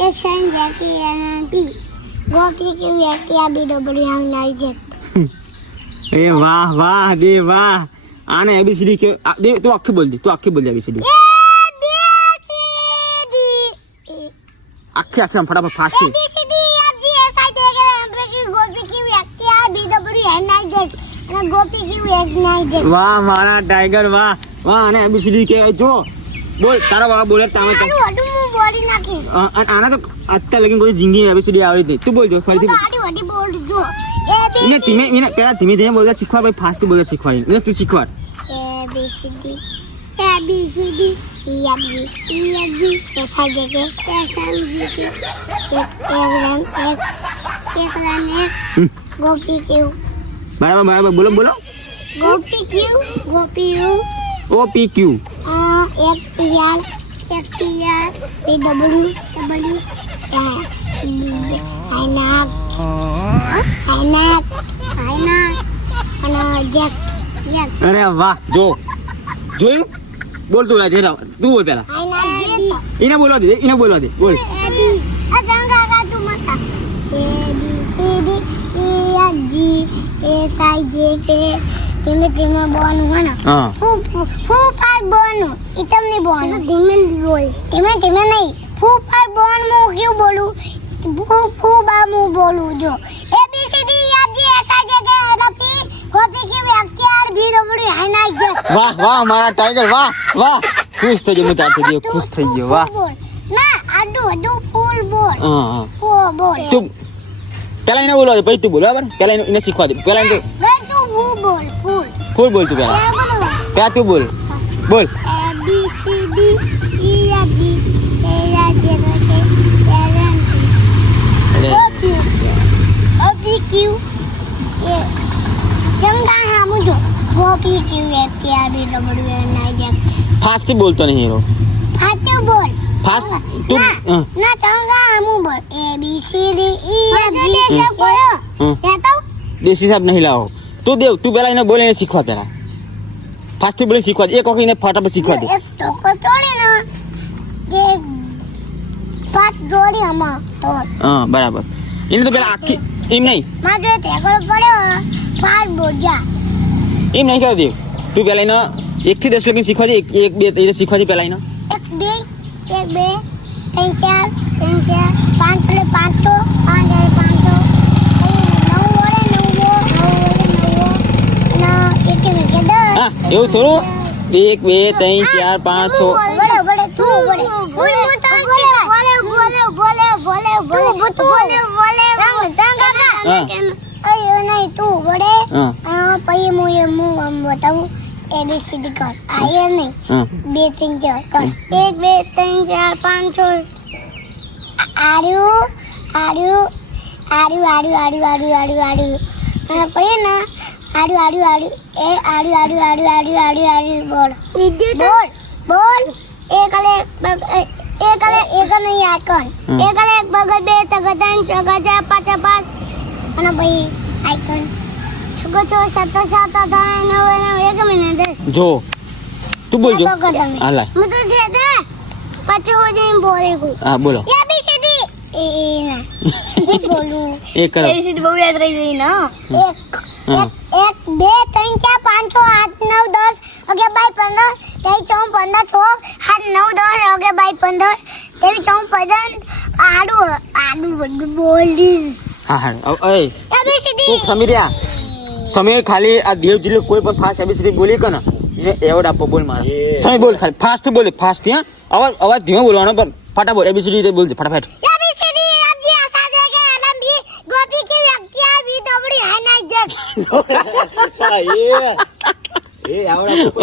Action Jackie and B. Go kick you Jackie Abhi W and Jack. એ વાહ વાહ બે વાહ. આને એબીસીડી કે દે તું આખી બોલ દે તું આખી બોલ દે એબીસીડી આખી આખી ફટાફટ fast A B C D આબી S I ટેક એમ્બ્રેકી ગોપી કી વ્યક્તિ આ બી ડબલ્યુ એન આઈ જેટ અને ગોપી કી વ્યક્તિ આઈ જેટ વાહ મારા ટાઈગર વાહ. વાહ અને એબીસીડી કે જો બોલ તારા વાળા બોલે તમે તો બોલી નાખીશ. આના તો અત્યાર લગી કોઈ જિંદગી એબીસીડી આવડી જ નહીં. તું બોલજો ફરીથી આડી વડી બોલું જો એ બી એને ધીમે એને પેલા ધીમે ધીમે બોલતા શીખવા ભાઈ ફાસ્ટ બોલતા શીખવા એને તું શીખવા. A B C D A B C D E F G E F G. S I J K S આઈ જી કે એક એક એક એક રન એક ગોપી ક્યુ બરાબર બરાબર. બોલો બોલો. Gopi Q Gopi U O P Q. એક ટીઆર એક T R P W W anak anak અરે વાહ જો. જોયું? બોલતું ના જેરા તું બોલ પેલા એને બોલો દે એને બોલો દે. બોલ. એમ તેમાં બોનું હોય ને હું. ફૂ બોનું. તમને બોલવાનું ધીમે બોલ. ધીમે ધીમે નહીં. ફૂ ફાટ બોલવાનું હું ક્યું બોલું. ફૂ ફૂ બા હું બોલું જો. A B C D F G S I J K રપી copy કે વ્યક્તિ આર બી ડબલ્યુ હાઈ ના જે વાહ વાહ મારા ટાઈગર વાહ વાહ. ખુશ થઈ ગયો હું દેવ ખુશ થઈ ગયો વાહ. ના આડું આડું ફૂલ બોલ. હા હા. ફૂ બોલ. તું પેલા એને બોલો પછી તું બોલ બરાબર? પેલા એને- શીખવા દે. પેલા એને તું Ven બોલ ફૂલ. ફૂલ બોલ તું પેલા. પેલા તું બોલ. બોલ A, B, C, D, E, F, G, H, I, J, K, L, M, એટલે O, P, O, P, Q, A. જંગા હામું જો Gopi B W N I ફાસ્ટથી fast બોલતો નહીં હીરો ફાસ્ટ બોલ ફાસ્ટ તું ના ચાંગા ના હામું બોલ A B C D E F G હમ. હમ. એ તો દેશી સાહેબ નહીં લાવો તું દેવ તું પેલા એને બોલીને શીખવા પેલા ફાસ્ટ બોલી શીખવા દે એક વખત એને ફટાફટ શીખવા દે એક ટોકો ચોળી ને જે પાત જોડી તો હા બરાબર એને તો પેલા આખી એમ નહીં માં જો ટેકર પડ્યો બોલ બોજા એમ નહીં કહેવા દે તું પહેલાં એના એકથી દસ લગીને શીખવા દે એક બે એ શીખવા દે પહેલાં એના એક બે એક બે ત્રણ ચાર ત્રણ ચાર પાંચ પાંચ તો પાંચ પાંચ તો હા એવું થોડું એક બે ત્રણ ચાર પાંચ છ હા પછી હું એમ હું આમ બતાવું એ બી સી ડી કર આ એ નહીં બે ત્રણ ચાર કર એક બે ત્રણ ચાર પાંચ છ આર્યું આર્યું આર્યું આર્યું આર્યું આર્યું આર્યું આર્યું અને પછી ને આર્યું આર્યું આર્યું એ આર્યું આર્યું આર્યું આર્યું આર્યું આર્યું બોલ વિદ્યુત બોલ બોલ એક અલે એક અલે એક નહીં આઈકન કર એક અલે એક બગલ બે ચોગા ચાર પાંચ પાંચ અને પછી આઈકન જો તું બોલજો. બગલ હા તો છે દે પછી હું જઈને બોલે હા બોલો. એ બી સીધી એ એ ના. બોલું. એ કરો. સીધી બહુ યાદ રહી ગઈ ના એક બે ત્રણ ચાર પાંચ છ આઠ નવ દસ અગિયાર બાય પંદર તેવી ચોમ પંદર છ સાત નવ દસ અગિયાર બાય પંદર તેવી ચોમ પંદર આડું આડું બધું બોલીશ હા હા. એ. બી સમીર્યા સમીર ખાલી આ દેવ જેટલું કોઈ પણ ફાસ્ટ એબીસીડી બોલી કે ને એને એવોર્ડ આપો બોલ મારે. સમીર બોલ ખાલી ફાસ્ટ બોલે ફાસ્ટ ત્યાં અવાજ અવાજ ધીમે બોલવાનો પણ ફટાફટ એબીસીડી બોલજે ફટાફટ.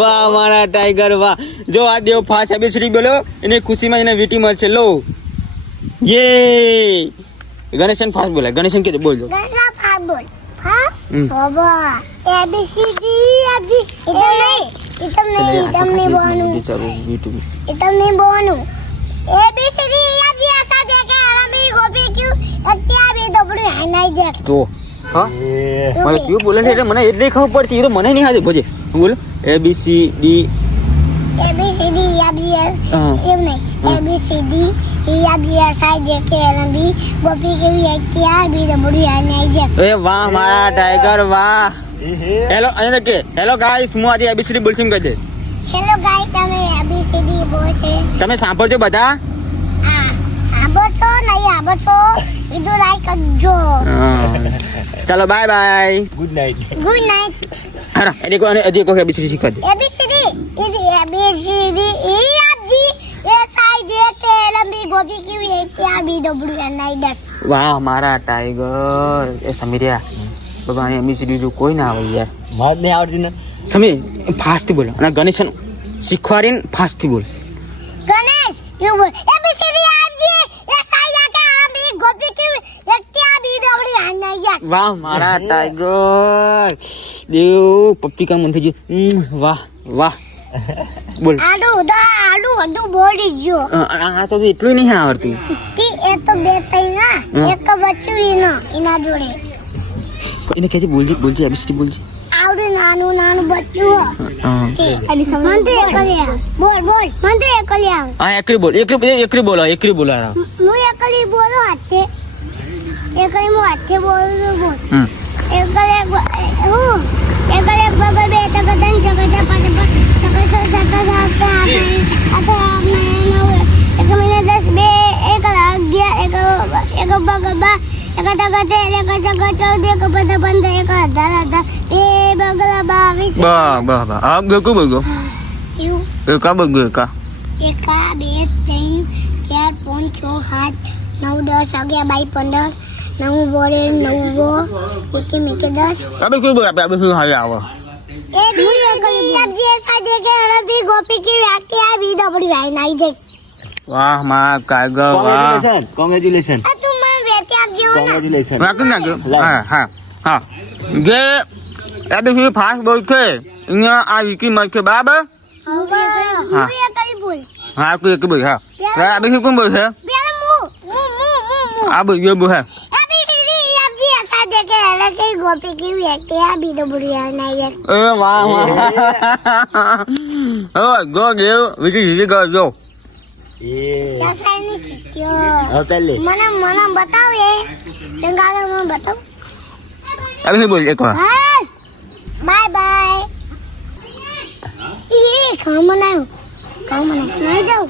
વાહ મારા ટાઈગર વાહ. જો આ દેવ ફાસ્ટ એબીસીડી બોલ્યો એને ખુશીમાં એને વીટી મળશે. લો. યે ગણેશન ફાસ્ટ બોલે. ગણેશન કે બોલ. Pass. Baba. A B C D E F G. Itam nahi. Itam nahi. Itam nahi bonu. ચાલો YouTube. Itam nahi bonu. A B C D E F G આશા દે કે આરામી ગોપી ક્યુ અત્યારે બે દબડું હલાઈ જાય તો હા મને ક્યુ બોલે છે એટલે મને એટલે ખબર પડતી એ તો મને નહીં હાજર ભજે બોલ A B C D A B C D E R B S વાહ મારા ટાઈગર વાહ. કે હેલો ગાઈસ હું આજે એબીસીડી બોલસિંગ કહી દે. હેલો ગાઈસ તમે છે. તમે સાંભળજો બધા. હા. આબો છો? નહીં આબો છો? વિડિયો લાઈક કરજો. ચાલો bye bye good night good night હા એને કો અને અજી કો એબીસીડી શીખવા દે. એબીસીડી? વાહ મારા ટાઈગર એ સમીર્યા ભગવાન એબીસીડી જો કોઈ ના આવે યાર. વાત નહીં આવડતી ને. સમીર ફાસ્ટથી બોલ. અને ગણેશન શીખવાડીને ફાસ્ટથી બોલ. ગણેશ યુ બોલ. એબીસીડી આપજી એ સાયા કે આ બી ગોપી કેવી? એ આ બી દોડી આના યાર. વાહ મારા ટાઈગર દેવ પપ્પી કા મન થઈ ગયું. વાહ વાહ. બોલ. આડો દા આડું વધુ બોલી જો આ તો એટલું નહીં આવડતું. એ તો બે તઈ એક બચ્ચું એનો એના જોડે. એને કહેજે બોલજે બોલજે એબીસીડી બોલજે. આવડું નાનું નાનું બચ્ચું હો. હા મને એકલી બોલ બોલ મને એકલી આવે. હા એકરી બોલ એકરી એકરી બોલો એકરી બોલો. હું. એકલી બોલું હાથે? એકલી હું હાથે બોલું બોલ. એકલી હું? એકલી એક બગલ બે તક ત્રણ ચક ચાર સકસ પાંચ છક છ સાત આઠ આઠ આઠ નવ એક મહિને દસ બે એક અગિયાર એક એક બગલ બા ba ba બે ત્રણ ચાર પાંચ છ સાત નવ દસ અગિયાર બાવીસ પંદર નવ બોરે નવો એકે દસ આપણે શું આપણે આવો એ બી ગોપી કી વ્યક્તિ આ વી દબડી ભાઈ વાહમાં કાગળ વાહ કોંગ્રેચ્યુલેશન કોંગ્રેચ્યુલેશન કોંગ્રેચ્યુલેશન રાખું નાખ્યું હા હા હા. જે એબીસી ફાસ્ટ બોલ છે અહીંયા આ વિકી મત છે બરાબર? હા. હા તું એક બોલ હા. એબીસી કોણ બોલ છે? આ બોલ જે બોલ હા. ગોપી કેવી એકટી આ બી ડબડી આવના યાર એ વાહ વાહ. ઓ ગો ગેવ વિકી જીજી ગો જો. એ. રસાયણની ચીટીઓ પહેલી મને મને બતાવ. એ ગંગાધર મને બતાવ. એબીસીડી બોલ એક વાર. Bye bye. એ નહીં જાઉં.